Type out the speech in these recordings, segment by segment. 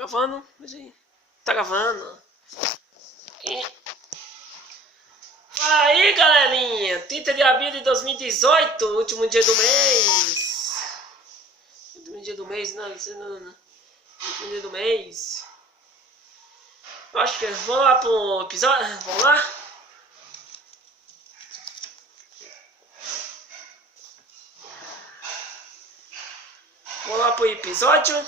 gravando? Tá gravando. E... Fala aí, galerinha. 30 de abril de 2018, último dia do mês. Último dia do mês, não. Último dia do mês. Acho que vou lá pro episódio. Vamos lá? Vou lá pro episódio.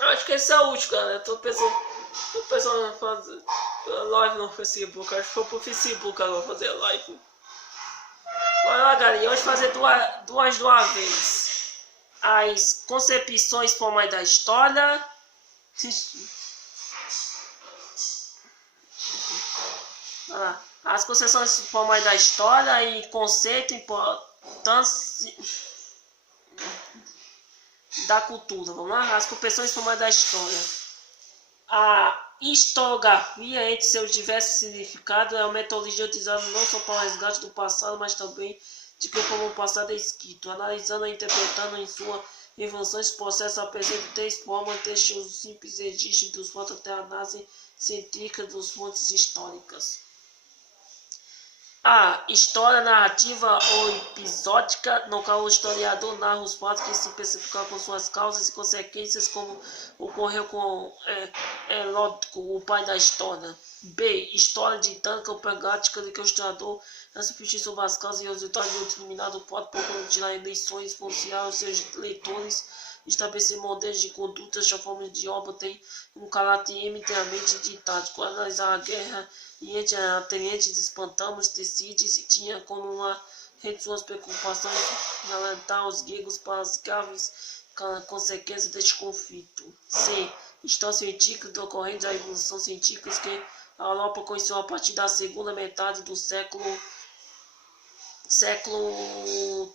Acho que esse é o último, cara. Eu tô pensando em fazer live no Facebook. Acho que foi pro Facebook agora fazer live. Olha lá, galerinha. Hoje fazer duas de uma vez. As concepções formais da história. As concepções formais da história e conceito, importância da cultura. Vamos lá? As concepções formais da história. A historiografia, entre seus diversos significados, é uma metodologia utilizada não só para o resgate do passado, mas também de como o passado é escrito, analisando e interpretando em sua evolução esse processo apresenta três formas, desde os simples registros dos fatos até a análise científica das fontes históricas. A história narrativa ou episódica, no qual o historiador narra os fatos que se especificam com suas causas e consequências, como ocorreu com Heródoto, o pai da história. B. História ditânica ou pragmática, de que o historiador refletir sobre as causas e resultados de um determinado fato, procurando tirar eleições, influenciar os seus leitores, estabelecer modelos de conduta. Esta forma de obra tem um caráter eminentemente didático. Analisar a guerra e entre atenienses espantamos Tecides e tinha como uma de suas preocupações alertar os gregos para as graves consequências deste conflito. C. História científica decorrente da evolução científica que a Europa conheceu a partir da segunda metade do século XIII.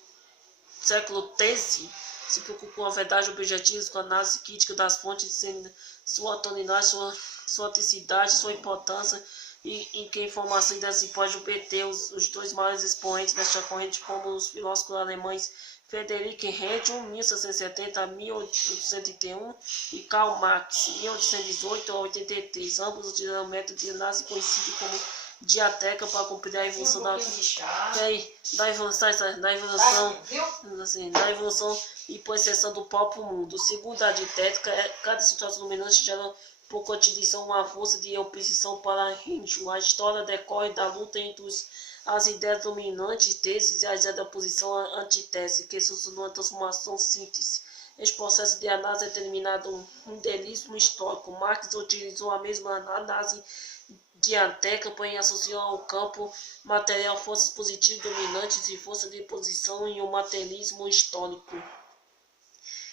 Se preocupa com a verdade objetiva, com a análise crítica das fontes, sendo sua tonalidade, sua autenticidade, sua importância, e em que informação ainda se pode obter. Os dois maiores expoentes desta corrente, como os filósofos alemães Friedrich Hegel, 1770 a 1831, e Karl Marx, 1818 a 83. Ambos utilizaram o método de análise conhecido como diatética para compreender a evolução da evolução e por exceção do próprio mundo. Segundo a dietética, cada situação dominante gera por condição uma força de oposição para Hegel. A história decorre da luta entre as ideias dominantes, teses, e as ideias da oposição antítese, que suscitam uma transformação síntese. Este processo de análise é denominado um idealismo histórico. Marx utilizou a mesma análise diatética, porém associou ao campo material forças positivas dominantes e forças de oposição em um materialismo histórico.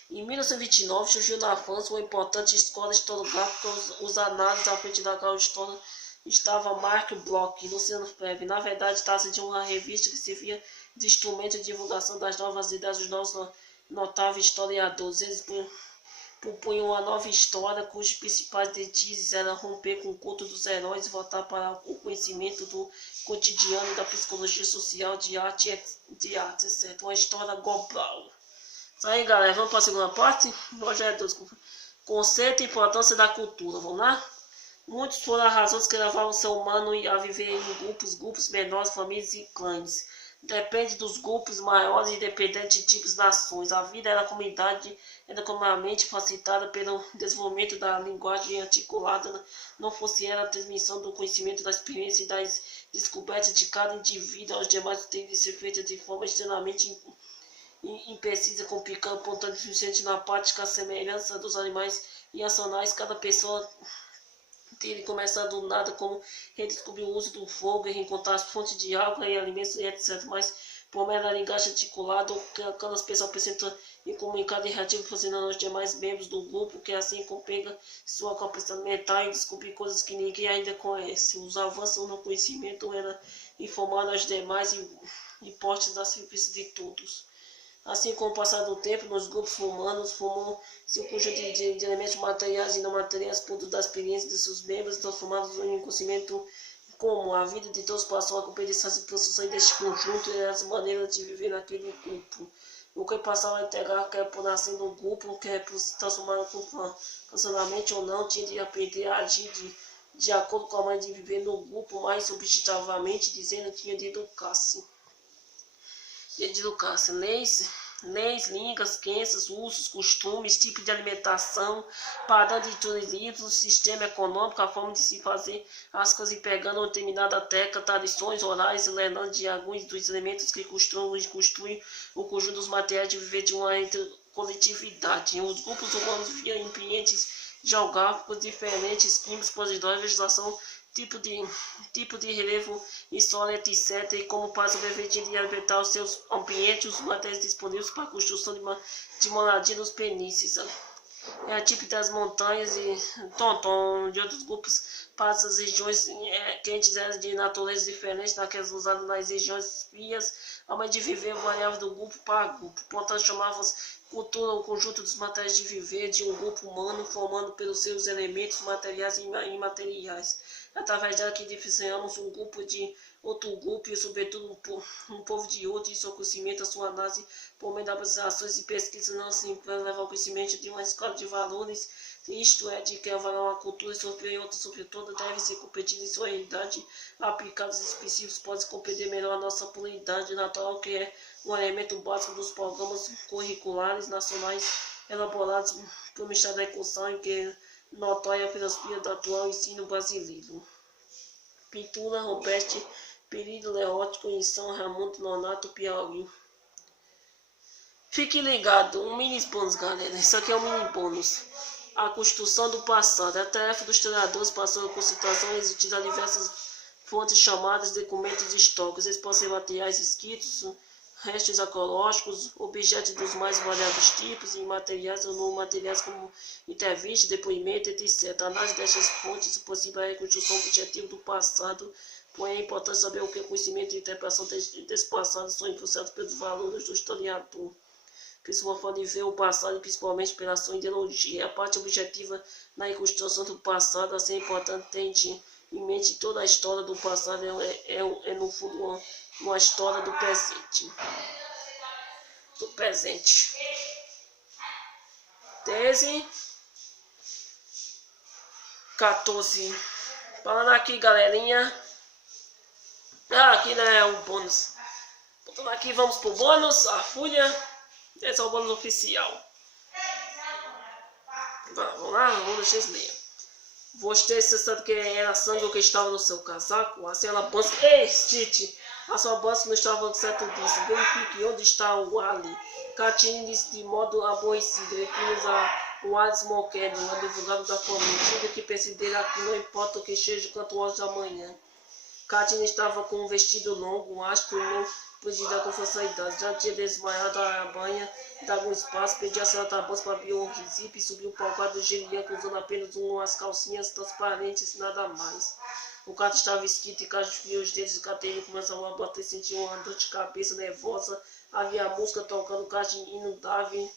Em 1929 surgiu na França uma importante escola historiográfica. Os análises à frente da qual história estava Marc Bloch e Luciano Freire. Na verdade, trata-se de uma revista que servia de instrumento de divulgação das novas ideias dos nossos notáveis historiadores. Eles propunham uma nova história cujos principais diretrizes eram romper com o culto dos heróis e voltar para o conhecimento do cotidiano, da psicologia social, de arte, etc. Uma história global. Isso aí, galera, vamos para a segunda parte. Conceito e importância da cultura. Vamos lá? Muitos foram as razões que levaram o ser humano a viver em grupos menores, famílias e clãs. Depende dos grupos maiores, independente de tipos de nações. A vida da comunidade era comumente facilitada pelo desenvolvimento da linguagem articulada, não fosse ela a transmissão do conhecimento, da experiência e das descobertas de cada indivíduo aos demais, tem de ser feita de forma extremamente imprecisa, complicando, apontando insuficiente na prática a semelhança dos animais irracionais. Cada pessoa tem de começar do nada, como redescobrir o uso do fogo e reencontrar as fontes de água e alimentos, etc. Mas, por meio da linguagem articulada, cada pessoa apresenta e comunicado errativo, fascinando os demais membros do grupo, que assim compreendem sua capacidade mental e descobrir coisas que ninguém ainda conhece. Os avanços no conhecimento eram informados aos demais e postos a serviço de todos. Assim, com o passar do tempo, nos grupos humanos formou-se um conjunto de elementos materiais e não materiais, produto da experiência de seus membros, transformados em um conhecimento comum. A vida de todos passou a compreender as construções deste conjunto e as maneiras de viver naquele grupo. o que passava a integrar, quer por nascer no grupo, quer por se transformar funcionalmente ou não, tinha de aprender a agir de acordo com a maneira de viver no grupo, mais subjetivamente dizendo, tinha de educar-se. Leis, línguas, crenças, usos, costumes, tipo de alimentação, padrão de turismo, sistema econômico, a forma de se fazer as coisas e pegando uma determinada técnica, tradições orais e lembrando de alguns dos elementos que constituem o conjunto dos materiais de viver de uma coletividade. Os grupos humanos viviam em ambientes geográficos diferentes, químicos, positivos, vegetação, tipo de relevo, história, etc. E como para sobreviver e alimentar os seus ambientes, os materiais disponíveis para a construção de moradia nos planícies. É tipo das montanhas e de outros grupos para essas regiões quentes eram de natureza diferente daquelas usadas nas regiões frias, a maneira de viver variava do grupo para grupo. Portanto, chamava-se cultura o conjunto dos materiais de viver de um grupo humano, formando pelos seus elementos materiais e imateriais. Através dela que diferenciamos um grupo de outro grupo e, sobretudo, um povo de outro, e seu conhecimento, a sua análise, por meio das ações e pesquisas, não se leva ao conhecimento de uma escola de valores, isto é, de que avalar uma cultura sobre outra, sobretudo, deve ser competida em sua realidade, aplicados específicos, pode compreender melhor a nossa pluralidade natural, que é um elemento básico dos programas curriculares nacionais elaborados pelo Ministério da Educação e que é notória filosofia do atual ensino brasileiro. Pintura Roberto Período Leótico em São Raimundo Nonato, Piauí. Fique ligado, um mini bônus, galera. Isso aqui é um mini bônus. A construção do passado. A tarefa dos historiadores passou a consultação existir a diversas fontes chamadas documentos históricos. Eles podem ser materiais escritos, restos arqueológicos, objetos dos mais variados tipos e materiais ou não materiais como entrevista, depoimento, etc. A análise destas fontes possível a reconstrução objetiva do passado, porém é importante saber o que o conhecimento e a interpretação desse passado são influenciados pelos valores do historiador, que sua forma de ver o passado, principalmente pela sua ideologia. A parte objetiva na reconstrução do passado, assim é importante ter em mente toda a história do passado é no fundo uma história do presente. Tese 14. Falando aqui, galerinha. Aqui né, é o bônus. Voltando aqui, vamos pro bônus. A folha. Esse é o bônus oficial. Vamos lá, vamos deixar isso ler. Você sabe que era sangue que estava no seu casaco? Assim ela pensa. Ei, Tite! A sua bolsa não estava certo disso. Verifique onde está o Ali. Catine disse de modo aborrecido. Referimos o Alice Monquer, o advogado da família. Diga que perceberá que não importa o que seja quanto horas da manhã. Catine estava com um vestido longo, áspero e não podia dar confiança à idade. Já tinha desmaiado a banha, dava um espaço, pedia a senhora da bolsa para abrir um zipe e subiu para o quarto do geriaco usando apenas umas calcinhas transparentes e nada mais. O quarto estava esquisito e Cássio viu os dedos de Caterina começavam a bater, sentiu uma dor de cabeça nervosa. Havia música tocando, Cássio inundável.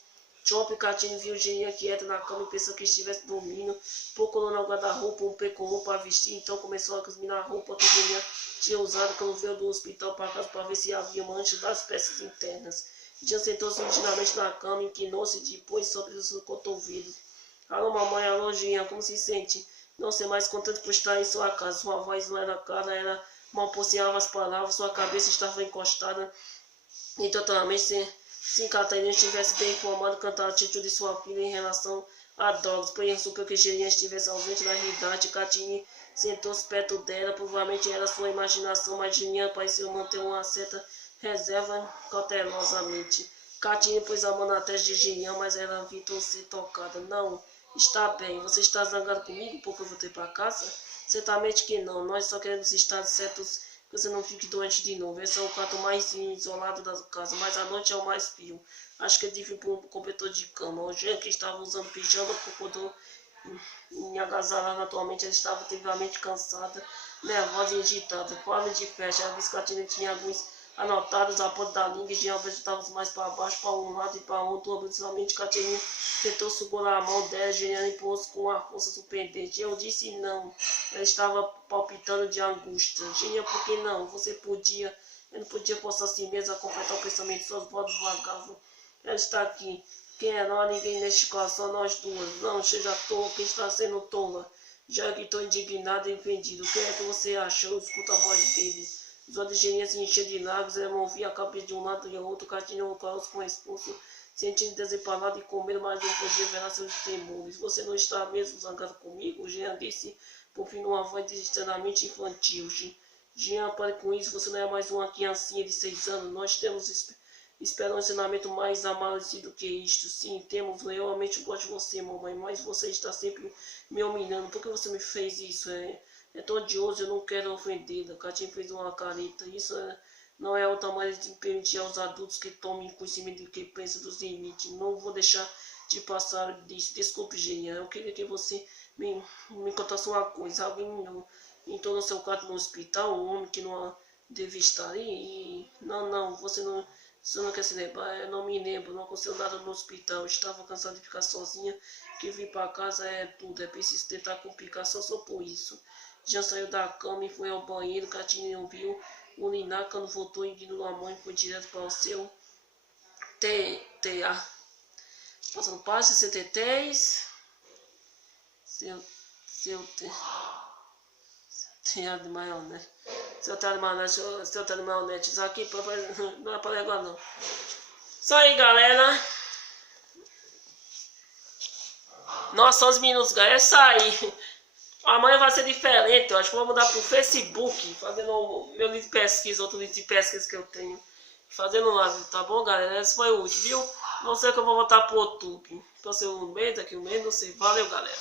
Chop Catine viu Genia quieta na cama e pensou que estivesse dormindo. Procurou no guarda-roupa um pecomum para vestir, então começou a examinar a roupa que Genia tinha usado quando veio do hospital para casa para ver se havia manchas das peças internas. Genia sentou-se rigidamente na cama, inclinou-se e depois sobre os cotovelos. Alô, mamãe, alô, Genia, como se sente? Não ser mais contente por estar em sua casa. Sua voz não era clara, ela mal posseava as palavras, sua cabeça estava encostada e totalmente se Catarina estivesse bem informada quanto à atitude de sua filha em relação a drogas, porém supôs que Genia estivesse ausente na realidade. Catine sentou-se perto dela, provavelmente era sua imaginação, mas Genia pareceu manter uma certa reserva cautelosamente. Catine pôs a mão na testa de Genia, mas ela evitou ser tocada. Não, está bem, você está zangado comigo porque eu voltei para casa? Certamente que não, nós só queremos estar certos que você não fique doente de novo. Esse é o quarto mais isolado da casa, mas a noite é o mais frio. Acho que ele devia pôr um cobertor de cama. O Jean, que estava usando pijama, procurou me agasalhar naturalmente. Ela estava terrivelmente cansada, nervosa e agitada. Forma de festa. A Viscatina tinha alguns anotados à ponta da língua e Jean estava mais para baixo, para um lado e para outro. Objetivamente, Catarina tentou segurar a mão dela, Genia impôs com uma força surpreendente. Eu disse não. Ela estava palpitando de angústia. Genia, por que não? Você podia. Eu não podia forçar a si mesma a completar o pensamento. Suas vozes vagavam Ela está aqui. Quem é nós? Ninguém neste caso, só nós duas. Não seja tola, quem está sendo tola. Já que estou indignado e ofendido. O que é que você acha? Eu escuto a voz dele. Os olhos de se encher de lágrimas, removi a cabeça de um lado e outro, catinho o caos com expulso, sentindo desempanado e com medo, mas não podia ver seus temores. Você não está mesmo zangado comigo? Jean disse, por fim, numa voz extremamente infantil. Jean, pare com isso, você não é mais uma criancinha de 6 anos. Nós temos esperar um ensinamento mais amalecido que isto. Sim, temos. Eu realmente gosto de você, mamãe, mas você está sempre me humilhando. Por que você me fez isso? É tão odioso, eu não quero ofendê-la. Katinha fez uma careta. Isso não é outra maneira de permitir aos adultos que tomem conhecimento do que pensam dos limites. Não vou deixar de passar disso. Desculpe, Jean. Eu queria que você me contasse uma coisa. Alguém entrou no seu quarto no hospital, um homem que não deve estar aí. Não, você não quer se lembrar? Eu não me lembro, não aconteceu nada no hospital. Eu estava cansado de ficar sozinha, que vim para casa é tudo. É preciso tentar complicação só por isso. Já saiu da cama e foi ao banheiro. Katinha ouviu urinar. Quando voltou, ignorou a mãe e foi direto para o seu TA. Passando página 63. Seu TA de maionese. Seu TA de maionese. Isso aqui não é para legal não. Isso aí, galera. Nossa, só os minutos, galera. É sair. Amanhã vai ser diferente. Eu acho que vou mudar pro Facebook. Fazendo o meu livro de pesquisa, outro livro de pesquisa que eu tenho. Fazendo lá, tá bom, galera? Esse foi o último, viu? Não sei que eu vou voltar pro YouTube. Então, se um mês, daqui um mês, não sei. Valeu, galera.